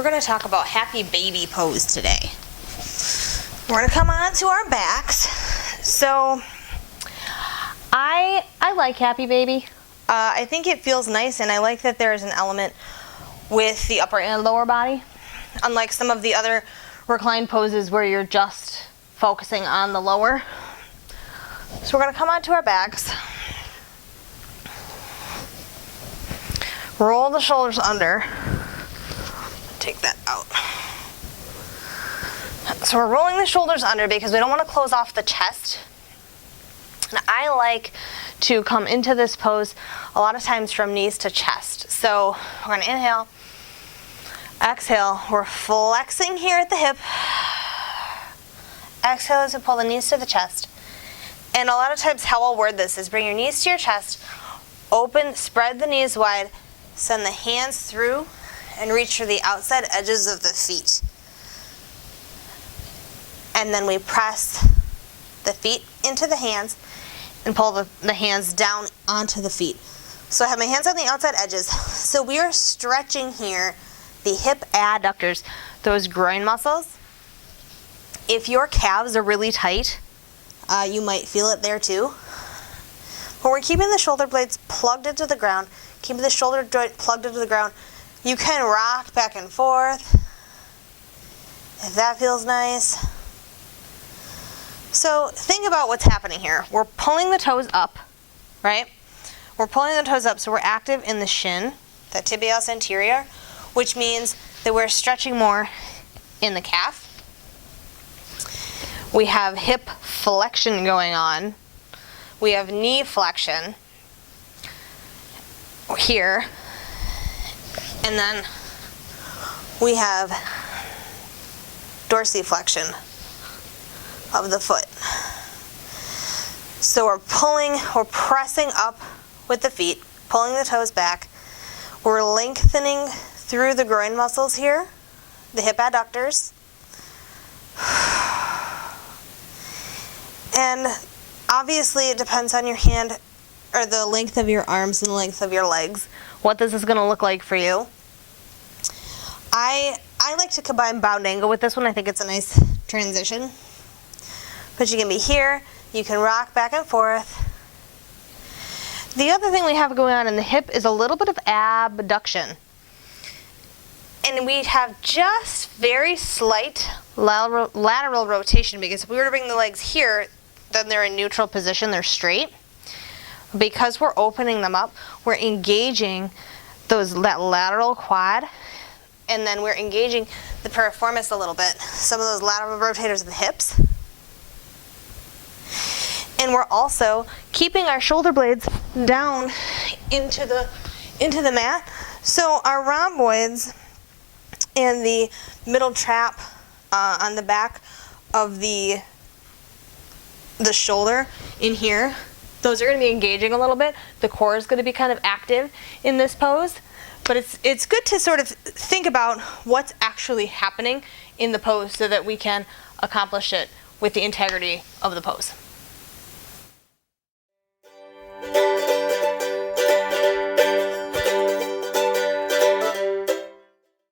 We're going to talk about happy baby pose today. We're going to come on to our backs. So I like happy baby. I think it feels nice, and I like that there's an element with the upper and Lower body. unlike some of the other Recline poses where you're just focusing on the lower. So we're going to come onto our backs. Roll the shoulders under. Take that out. So we're rolling the shoulders under because we don't want to close off the chest. And I like to come into this pose a lot of times from knees to chest. So we're going to inhale, exhale. We're flexing here at the hip. Exhale as we pull the knees to the chest. And a lot of times how I'll word this is bring your knees to your chest, open, spread the knees wide, send the hands through, and reach for the outside edges of the feet. And then we press the feet into the hands and pull the hands down onto the feet. So I have my hands on the outside edges. So we are stretching here the hip adductors, those groin muscles. If your calves are really tight, you might feel it there too. But we're keeping the shoulder blades plugged into the ground, keeping the shoulder joint plugged into the ground. You can rock back and forth if that feels nice. So think about what's happening here. We're pulling the toes up, right? We're pulling the toes up so we're active in the shin, the tibialis anterior, which means that we're stretching more in the calf. We have hip flexion going on. We have knee flexion here. And then we have dorsiflexion of the foot. So we're pressing up with the feet, pulling the toes back. We're lengthening through the groin muscles here, the hip adductors. And obviously it depends on your hand, or the length of your arms and the length of your legs, what this is going to look like for you. I like to combine bound angle with this one. I think it's a nice transition. But you can be here, you can rock back and forth. The other thing we have going on in the hip is a little bit of abduction. And we have just very slight lateral rotation, because if we were to bring the legs here, then they're in neutral position, they're straight. Because we're opening them up, we're engaging that lateral quad, and then we're engaging the piriformis a little bit, some of those lateral rotators of the hips. And we're also keeping our shoulder blades down into the mat. So our rhomboids and the middle trap on the back of the shoulder in here, those are going to be engaging a little bit. The core is going to be kind of active in this pose. But it's good to sort of think about what's actually happening in the pose so that we can accomplish it with the integrity of the pose.